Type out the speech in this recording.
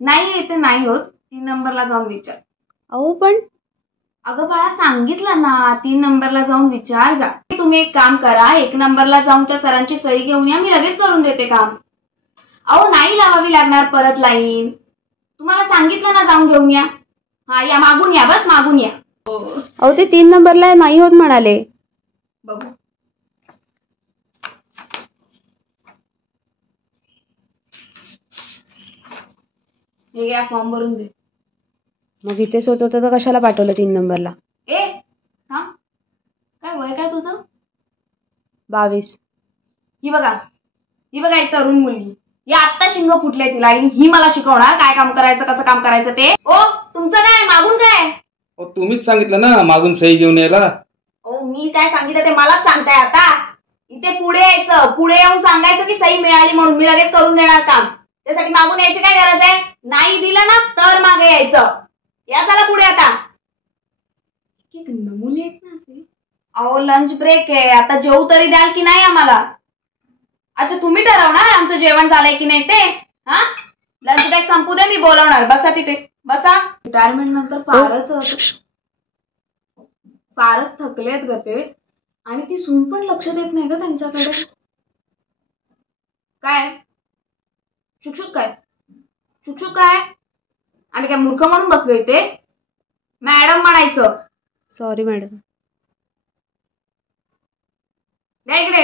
नाही येते नाही होत, 3 नंबरला जाऊन विचार. अहो पण अगं बाळा सांगितलं ना, 3 नंबरला जाऊन विचार जा. तुम्ही एक काम करा, 1 नंबरला जाऊन त्या सरांची सही घेऊन या, मी लगेच करून देते काम. अहो नाही लावावी लागणार परत लाईन. तुम्हाला सांगितलं ना जाऊन घेऊन या. हा या, मागून या, बस मागून या. अहो ते 3 नंबरला नाही होत म्हणाले. बघू हे घ्या, फॉर्म भरून दे. मग इथेच होत होतं तर कशाला पाठवलं 3 नंबरला? ए थांब, काय वय काय तुझं? 22. ही बघा एक तरुण मुलगी. या आत्ता शिंग फुटले तिला, ही मला शिकवणार काय काम करायचं, कसं काम करायचं ते. ओ तुमचं काय मागून काय? तुम्हीच सांगितलं ना मागून सही घेऊन यायला. ओ मी काय सांगितलं ते मलाच सांगताय आता. इथे पुढे यायचं, पुढे येऊन सांगायचं की सही मिळाली म्हणून, मी लगेच करून देणार काम. त्यासाठी मागून यायची काय गरज आहे? नाही दिलं ना तर मागे यायचं. या चला पुढे आता. एक नमुने आहेत ना असे. अहो लंच ब्रेक आहे, आता जेवू तरी द्याल की नाही आम्हाला? अच्छा तुम्ही ठरवणार आमचं जेवण झालंय की नाही ते. हा लंच ब्रेक संपू दे, मी बोलवणार. बसा तिथे बसा. रिटायरमेंट नंतर फारच थकलेत ग ते. आणि ती सून पण लक्ष देत नाही ग त्यांच्याकडे. काय शुकशुक काय? आम्ही काय मूर्ख म्हणून बसलो इथे? मॅडम म्हणायचं. Sorry madam. द्या इकडे.